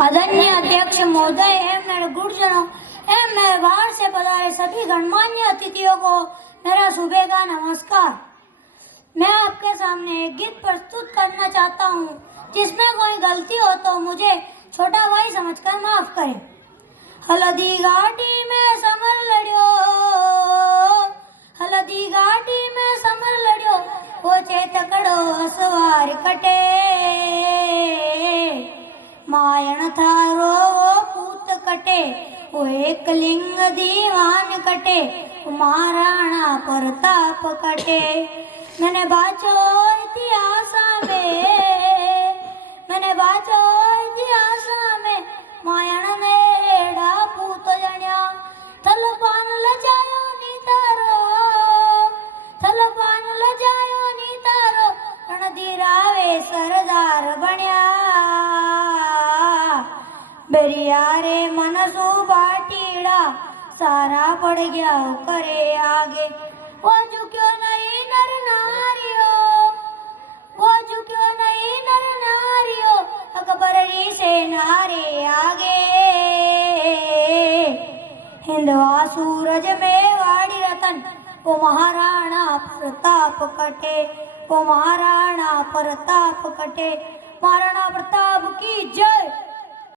आदरणीय अध्यक्ष महोदय एवं मेरे गुरुजनों एवं मेरे बाहर से पधारे सभी गणमान्य अतिथियों को मेरा सुबह का नमस्कार। मैं आपके सामने एक गीत प्रस्तुत करना चाहता हूँ, जिसमें कोई गलती हो तो मुझे छोटा भाई समझकर माफ करें। हल्दी घाटी में समर लड़ियो, हल्दी घाटी में समर लड़ियो, वो चेतकड़ो सवार कटे, मायण थारो वो पूत कटे, वो एक लिंग दीवान कटे, महाराणा प्रताप कटे। मैंने बाचो इतिहास में मायण नेड़ा पूत जण्या, थलपान लजायो नी तारो, थलपान लजायो नी तारो, रणधीरावे सरदार बण्या। बेरिया रे मनसू बाटीड़ा, सारा पड़ गया करे आगे, वो झुक्यो नहीं नर नारियो, वो झुक्यो नहीं नर नारियो, अकबर री से नारे आगे। हिंदवा सूरज में वाड़ी रतन, वो महाराणा प्रताप कटे, वो महाराणा प्रताप कटे। महाराणा प्रताप की जय।